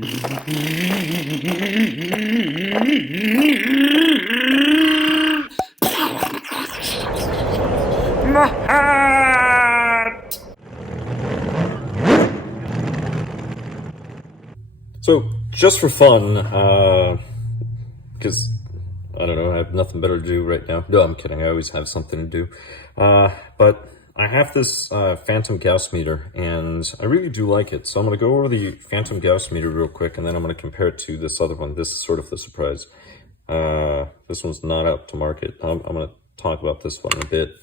So, just for fun, because, I don't know, I have nothing better to do right now. No, I'm kidding, I always have something to do. But I have this Fantom Gauss Meter, and I really do like it. So I'm going to go over the Fantom Gauss Meter real quick, and then I'm going to compare it to this other one. This is sort of the surprise. This one's not out to market. I'm going to talk about this one in a bit.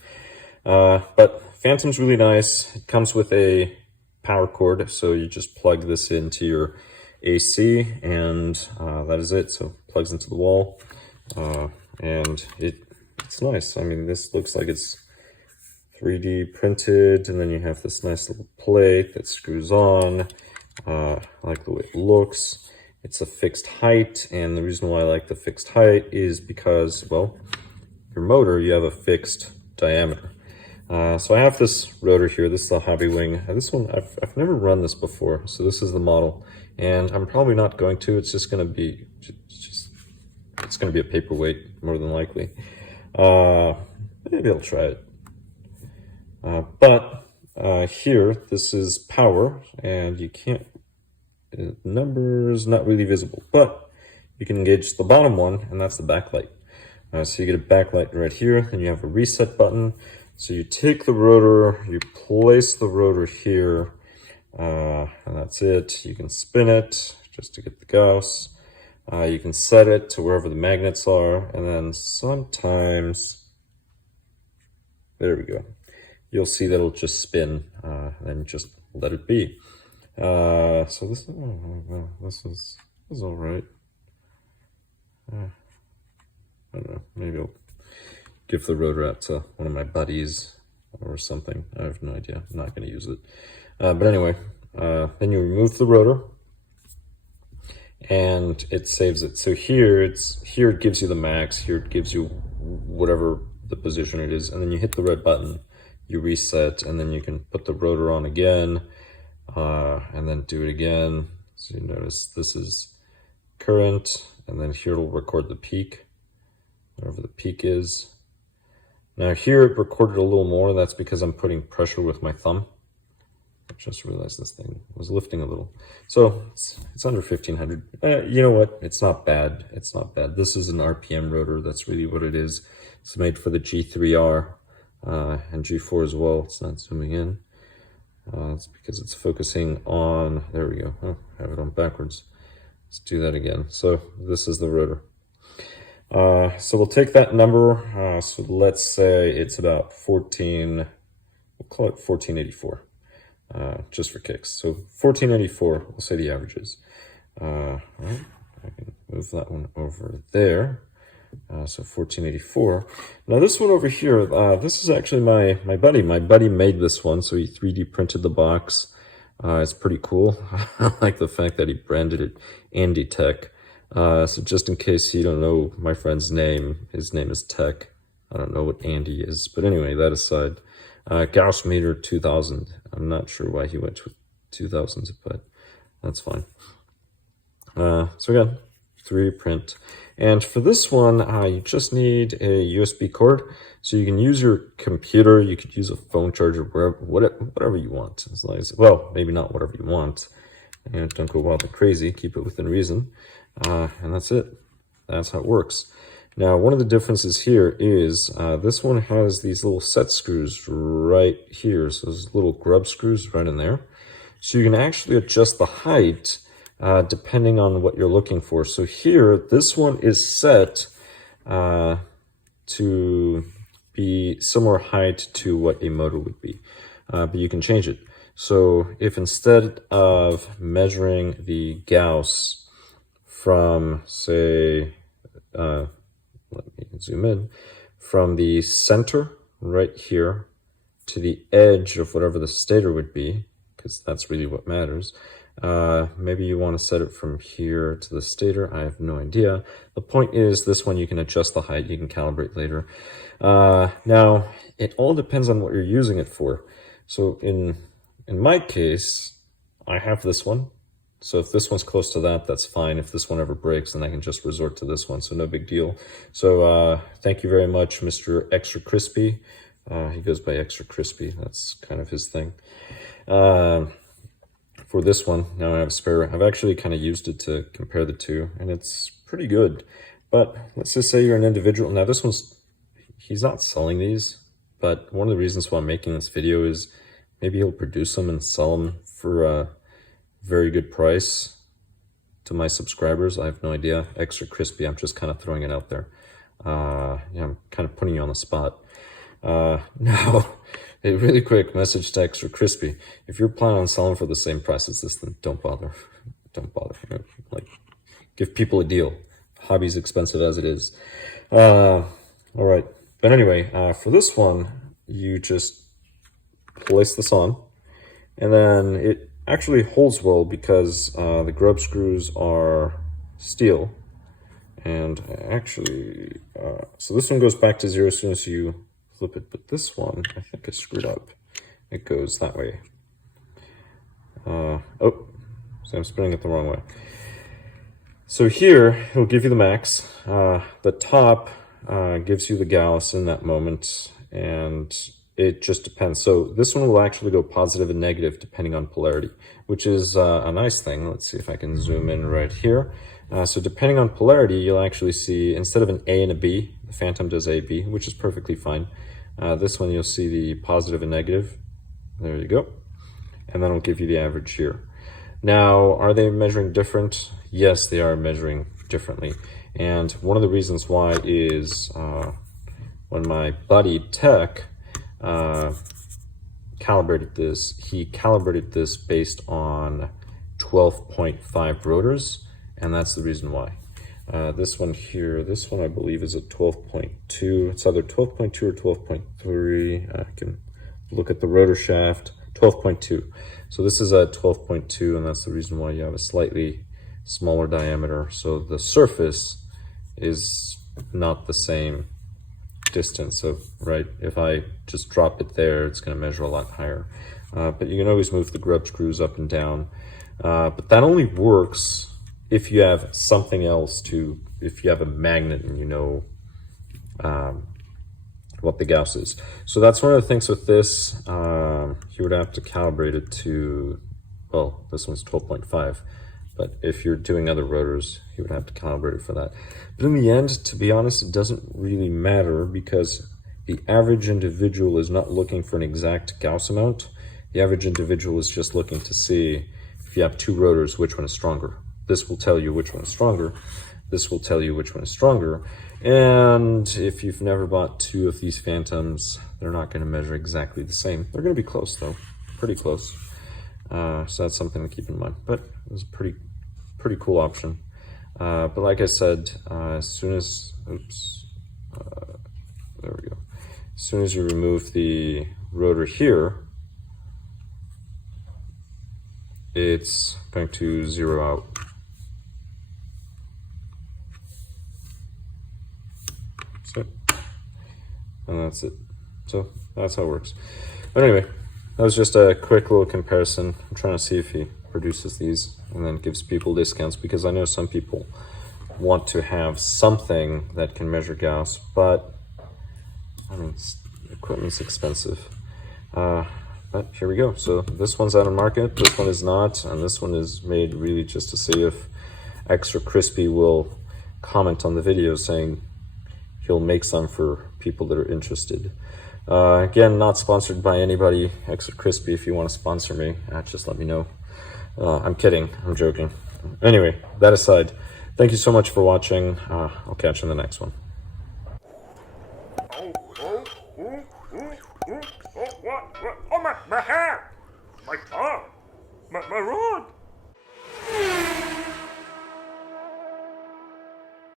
But Fantom's really nice. It comes with a power cord, so you just plug this into your AC, and that is it. So it plugs into the wall, and it's nice. I mean, this looks like it's 3D printed, and then you have this nice little plate that screws on. I like the way it looks. It's a fixed height, and the reason why I like the fixed height is because, well, your motor, you have a fixed diameter. So I have this rotor here. This is the Hobbywing. This one, I've never run this before, so this is the model, and I'm probably not going to. It's just going to be it's going to be a paperweight more than likely. Maybe I'll try it. But here, this is power, and you can't, numbers not really visible, but you can engage the bottom one, and that's the backlight. So you get a backlight right here, then you have a reset button. So you take the rotor, you place the rotor here, and that's it. You can spin it just to get the Gauss. You can set it to wherever the magnets are, and then sometimes, there we go. You'll see that it'll just spin, and just let it be. So this is all right. I don't know, maybe I'll give the rotor out to one of my buddies or something. I have no idea. I'm not going to use it. But anyway, then you remove the rotor, and it saves it. So here it gives you the max. Here it gives you whatever the position it is, and then you hit the red button. You reset, and then you can put the rotor on again, and then do it again. So you notice this is current, and then here it'll record the peak, whatever the peak is. Now here it recorded a little more. That's because I'm putting pressure with my thumb. I just realized this thing was lifting a little. So it's under 1500. You know what? It's not bad. It's not bad. This is an RPM rotor. That's really what it is. It's made for the G3R. And G4 as well. It's not zooming in. It's because it's focusing on, there we go. Oh, I have it on backwards. Let's do that again. So this is the rotor. So we'll take that number. So let's say it's about 14, we'll call it 1484, just for kicks. So 1484, we'll say the average is. Right, I can move that one over there. So 1484. Now this one over here, this is actually my buddy. My buddy made this one, so he 3D printed the box. It's pretty cool. I like the fact that he branded it AndyTech. So just in case you don't know my friend's name, his name is Tech. I don't know what Andy is, but anyway, that aside. Gauss Meter 2000. I'm not sure why he went with 2000s, but that's fine. So again, 3D print. And for this one, you just need a USB cord. So you can use your computer, you could use a phone charger, whatever you want. As long as, well, maybe not whatever you want. And don't go wild and crazy, keep it within reason. And that's it. That's how it works. Now, one of the differences here is this one has these little set screws right here. So there's little grub screws right in there. So you can actually adjust the height depending on what you're looking for. So here, this one is set to be similar height to what a motor would be, but you can change it. So if instead of measuring the Gauss from, say, let me zoom in, from the center right here to the edge of whatever the stator would be, because that's really what matters, maybe you want to set it from here to the stator. I have no idea. The point is, this one you can adjust the height, you can calibrate later. Now, it all depends on what you're using it for. So in my case, I have this one. So if this one's close to that, that's fine. If this one ever breaks, then I can just resort to this one, so no big deal. So thank you very much, Mr. Extra Crispy. He goes by Extra Crispy. That's kind of his thing. For this one, now I have a spare. I've actually kind of used it to compare the two, and it's pretty good. But let's just say you're an individual. Now this one's, he's not selling these, but one of the reasons why I'm making this video is maybe he'll produce them and sell them for a very good price to my subscribers. I have no idea. Extra Crispy, I'm just kind of throwing it out there. Yeah, I'm kind of putting you on the spot. Now, a really quick message to Extra Crispy. If you're planning on selling for the same price as this, then don't bother. Don't bother. Like, give people a deal. Hobby's expensive as it is. All right. But anyway, for this one, you just place this on, and then it actually holds well because the grub screws are steel. And actually, so this one goes back to 0 as soon as you flip it, but this one, I think I screwed up. It goes that way. Oh, so I'm spinning it the wrong way. So here, it'll give you the max. The top gives you the Gauss in that moment, and it just depends. So this one will actually go positive and negative depending on polarity, which is a nice thing. Let's see if I can zoom in right here. So depending on polarity, you'll actually see, instead of an A and a B, the Fantom does A, B, which is perfectly fine. This one, you'll see the positive and negative. There you go. And then it'll give you the average here. Now, are they measuring different? Yes, they are measuring differently. And one of the reasons why is when my buddy Tech calibrated this, he calibrated this based on 12.5 rotors. And that's the reason why. This one here, this one I believe is at 12.2. It's either 12.2 or 12.3. I can look at the rotor shaft, 12.2. So this is at 12.2, and that's the reason why you have a slightly smaller diameter. So the surface is not the same distance. So, right, if I just drop it there, it's going to measure a lot higher. But you can always move the grub screws up and down. But that only works if you have something else to, if you have a magnet and you know what the Gauss is. So that's one of the things with this. You would have to calibrate it to, well, this one's 12.5, but if you're doing other rotors, you would have to calibrate it for that. But in the end, to be honest, it doesn't really matter because the average individual is not looking for an exact Gauss amount. The average individual is just looking to see if you have two rotors, which one is stronger. This will tell you which one is stronger. This will tell you which one is stronger. And if you've never bought two of these Fantoms, they're not going to measure exactly the same. They're going to be close though, pretty close. So that's something to keep in mind. But it was a pretty cool option. But like I said, as soon as, there we go. As soon as you remove the rotor here, it's going to zero out. And that's it. So that's how it works. But anyway, that was just a quick little comparison. I'm trying to see if he produces these and then gives people discounts, because I know some people want to have something that can measure Gauss, but I mean, equipment's expensive. But here we go. So this one's out of market, this one is not, and this one is made really just to see if Extra Crispy will comment on the video saying he'll make some for people that are interested. Again, not sponsored by anybody. Extra Crispy, if you want to sponsor me, just let me know. I'm kidding, I'm joking. Anyway, that aside, thank you so much for watching. I'll catch you in the next one. What? Oh, my hair! My tongue! My rod!